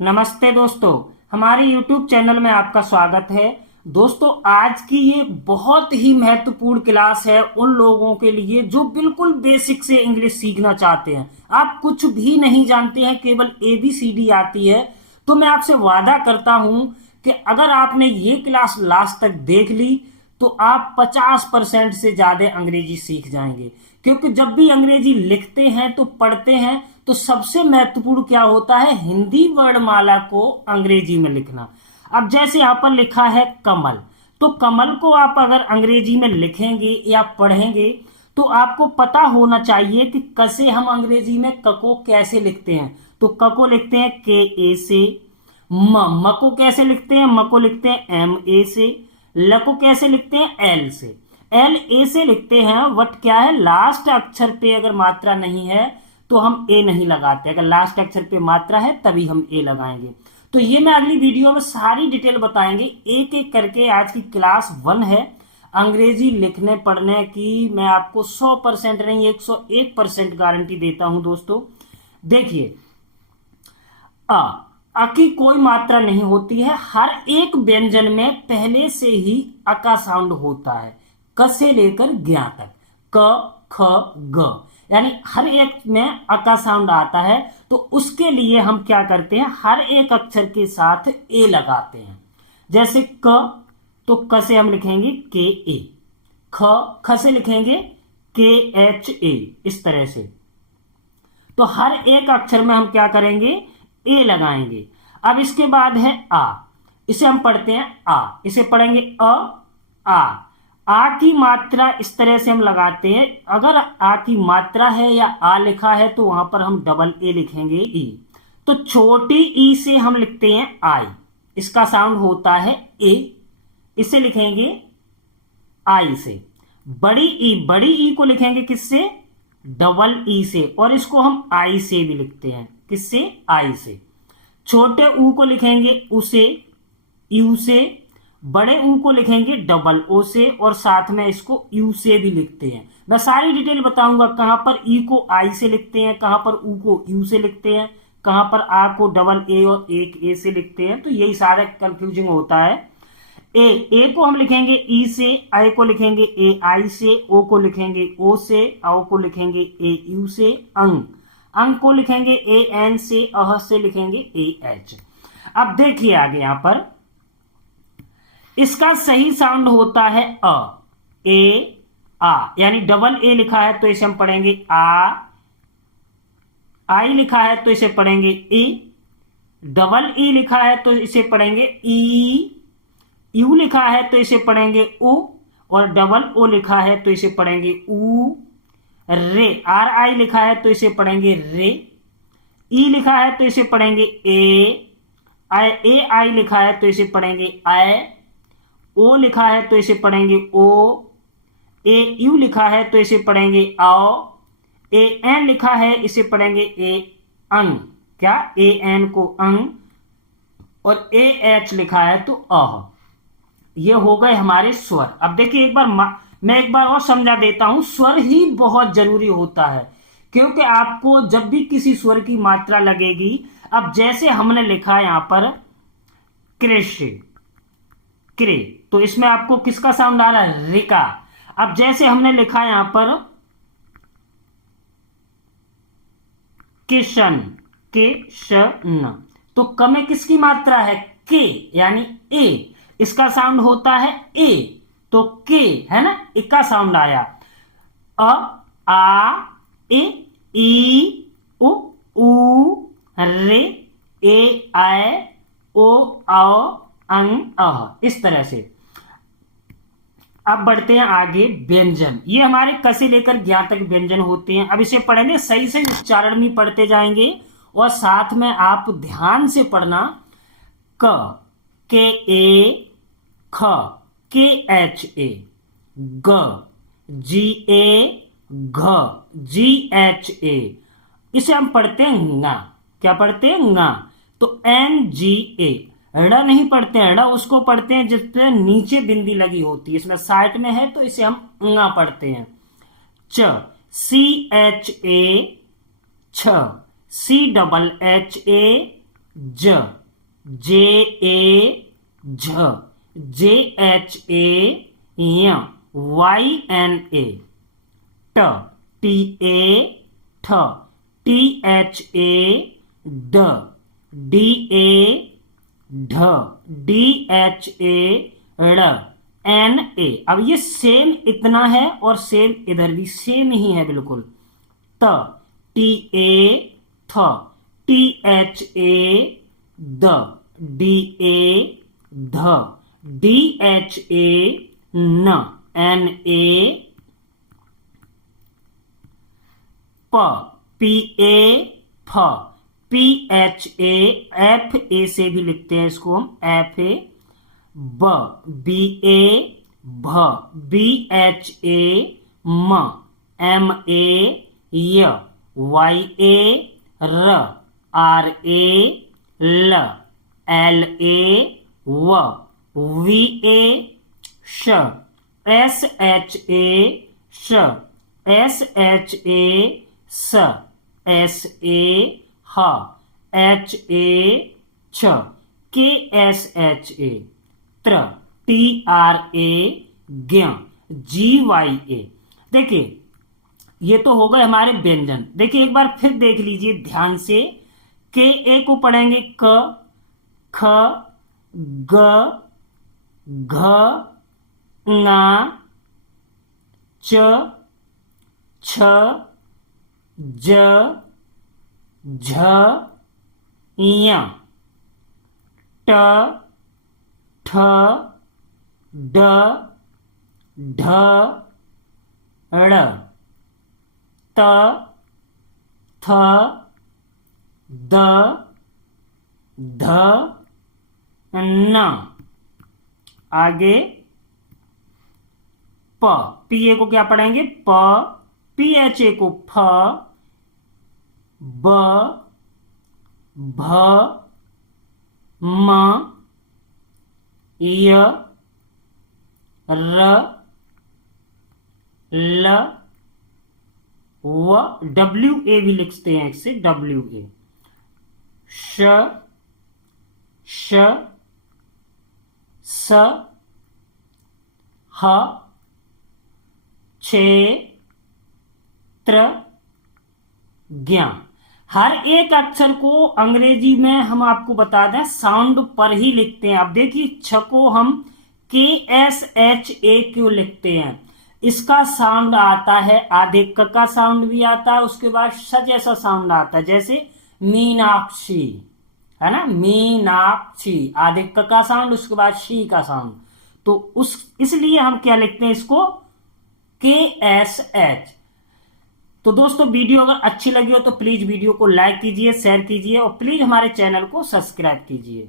नमस्ते दोस्तों, हमारे YouTube चैनल में आपका स्वागत है। दोस्तों, आज की ये बहुत ही महत्वपूर्ण क्लास है उन लोगों के लिए जो बिल्कुल बेसिक से इंग्लिश सीखना चाहते हैं। आप कुछ भी नहीं जानते हैं, केवल ABCD आती है। तो मैं आपसे वादा करता हूं कि अगर आपने ये क्लास लास्ट तक देख ली तो आप 50% से ज्यादा अंग्रेजी सीख जाएंगे। क्योंकि जब भी अंग्रेजी लिखते हैं तो पढ़ते हैं तो सबसे महत्वपूर्ण क्या होता है, हिंदी वर्णमाला को अंग्रेजी में लिखना। अब जैसे यहां पर लिखा है कमल, तो कमल को आप अगर अंग्रेजी में लिखेंगे या पढ़ेंगे तो आपको पता होना चाहिए कि कैसे हम अंग्रेजी में क को कैसे लिखते हैं। तो क को लिखते हैं KA से, म को कैसे लिखते हैं, म को लिखते हैं MA से, ल को कैसे लिखते हैं L से, LA से लिखते हैं। वट क्या है, लास्ट अक्षर पे अगर मात्रा नहीं है तो हम ए नहीं लगाते, अगर लास्ट अक्षर पे मात्रा है तभी हम ए लगाएंगे। तो ये मैं अगली वीडियो में सारी डिटेल बताएंगे एक एक करके। आज की क्लास 1 है अंग्रेजी लिखने पढ़ने की। मैं आपको 100% नहीं 101% गारंटी देता हूं। दोस्तों देखिए, अ की कोई मात्रा नहीं होती है। हर एक व्यंजन में पहले से ही अ का साउंड होता है, क से लेकर ज्ञ तक, क ख ग, यानी हर एक में अ का साउंड आता है। तो उसके लिए हम क्या करते हैं, हर एक अक्षर के साथ ए लगाते हैं। जैसे क, तो क से हम लिखेंगे KA, ख से लिखेंगे KHA, इस तरह से। तो हर एक अक्षर में हम क्या करेंगे, ए लगाएंगे। अब इसके बाद है आ, इसे हम पढ़ते हैं आ, इसे पढ़ेंगे आ की मात्रा इस तरह से हम लगाते हैं। अगर आ की मात्रा है या आ लिखा है तो वहां पर हम डबल ए लिखेंगे ई। तो छोटी ई से हम लिखते हैं आई, इसका साउंड होता है ए, इसे लिखेंगे आई से। बड़ी ई को लिखेंगे किससे, डबल ई से, और इसको हम आई से भी लिखते हैं, किससे, आई से। छोटे ऊ को लिखेंगे उसे, यू से। बड़े ऊ को लिखेंगे डबल ओ से, और साथ में इसको यू से भी लिखते हैं। मैं सारी डिटेल बताऊंगा, कहां पर ई को आई से लिखते हैं, कहां पर ऊ को यू से लिखते हैं, कहां पर आ को डबल ए और एक ए से लिखते हैं। तो यही सारा कंफ्यूजिंग होता है। ए को हम लिखेंगे ई से, आई को लिखेंगे ए आई से, ओ को लिखेंगे ओ से, औ को लिखेंगे ए यू से, अंग को लिखेंगे ए एन से, अह से लिखेंगे ए एच। अब देखिए आगे यहां पर इसका सही साउंड होता है अ, ए आ, यानी डबल ए लिखा है तो इसे हम पढ़ेंगे आ, आई लिखा है तो इसे पढ़ेंगे ई, डबल ई लिखा है तो इसे पढ़ेंगे ई, यू लिखा है तो इसे पढ़ेंगे उ, और डबल ओ लिखा है तो इसे पढ़ेंगे ऊ। रे, आर आई लिखा है तो इसे पढ़ेंगे रे, ई लिखा है तो इसे पढ़ेंगे ए आई लिखा है तो इसे पढ़ेंगे आई, ओ लिखा है तो इसे पढ़ेंगे ओ, ए यू लिखा है तो इसे पढ़ेंगे आओ, ए एन लिखा है इसे पढ़ेंगे ए अंग, क्या, ए एन को अंग, और ए एच लिखा है तो अह। ये हो गए हमारे स्वर। अब देखिए मैं एक बार और समझा देता हूं। स्वर ही बहुत जरूरी होता है, क्योंकि आपको जब भी किसी स्वर की मात्रा लगेगी, अब जैसे हमने लिखा है यहां पर कृषि, क्रे, तो इसमें आपको किसका साउंड आ रहा है, रिका। अब जैसे हमने लिखा है यहां पर किशन, किशन, तो क में किसकी मात्रा है, के, यानी ए, इसका साउंड होता है ए, तो के है ना, इका साउंड आया। अ, आ, ए, ई, उ, रे, ए, आए, ओ, आओ, अंग, अह, इस तरह से। अब बढ़ते हैं आगे व्यंजन। ये हमारे क से लेकर ज्ञ तक व्यंजन होते हैं। अब इसे पढ़ेंगे, सही से उच्चारण भी पढ़ते जाएंगे और साथ में आप ध्यान से पढ़ना। क, के ए, ख, के एच ए, ग, जी ए, घ, जी एच ए। इसे हम पढ़ते हैं गा, क्या पढ़ते हैं गा। तो NGA, ड़ नहीं पढ़ते हैं, ड़ उसको पढ़ते हैं जिसपे नीचे बिंदी लगी होती है, इसमें साइड में है तो इसे हम ंगा पढ़ते हैं। च, CHA, छ, CHHA, ज, जे ए झ, जे एच ए य, वाई एन ए, ट, टी ए ठ, टी एच ए ड, डी ए ढ, डी एच ए ड़, एन ए। अब ये सेम इतना है और सेम इधर भी सेम ही है बिल्कुल। त, टी ए थ, T H A the, D A ध, डी एच ए न, एन ए प, पी ए फ, P H A, F A से भी लिखते हैं इसको हम, एफ ए, ब, बी ए भ, बी एच ए म, एम ए य, Y A raw, R A ल, एल ए व, वी ए श, एस एच ए श, एस एच ए स, एस ए ह, एच ए छ, के एस एच ए त्र, टी आर ए ज्ञ, जी वाई ए। देखिए ये तो हो गए हमारे व्यंजन। देखिए एक बार फिर देख लीजिए ध्यान से। के ए को पढ़ेंगे क, ख, ग, घ, ङ, च, छ, ज, झ, य, ट, ठ, ड, ढ, ड़, त, थ, द, ध, न। आगे प, पी ए को क्या पढ़ेंगे प, पी एच ए को फ, ब, भ, म, य, र, ल, व, डब्ल्यू ए भी लिखते हैं इसे, डब्ल्यू ए, श, श, स, ह, छे, त्र, ज्ञ। हर एक अक्षर को अंग्रेजी में हम आपको बता दें साउंड पर ही लिखते हैं। अब देखिए छ को हम के एस एच ए क्यों लिखते हैं, इसका साउंड आता है, आधे क का साउंड भी आता है, उसके बाद श जैसा साउंड आता है, जैसे मीनाक्षी है ना, मीनाक्षी, आधे क का साउंड उसके बाद शी का साउंड। तो उस इसलिए हम क्या लिखते हैं इसको के एस एच। तो दोस्तों वीडियो अगर अच्छी लगी हो तो प्लीज वीडियो को लाइक कीजिए, शेयर कीजिए और प्लीज हमारे चैनल को सब्सक्राइब कीजिए।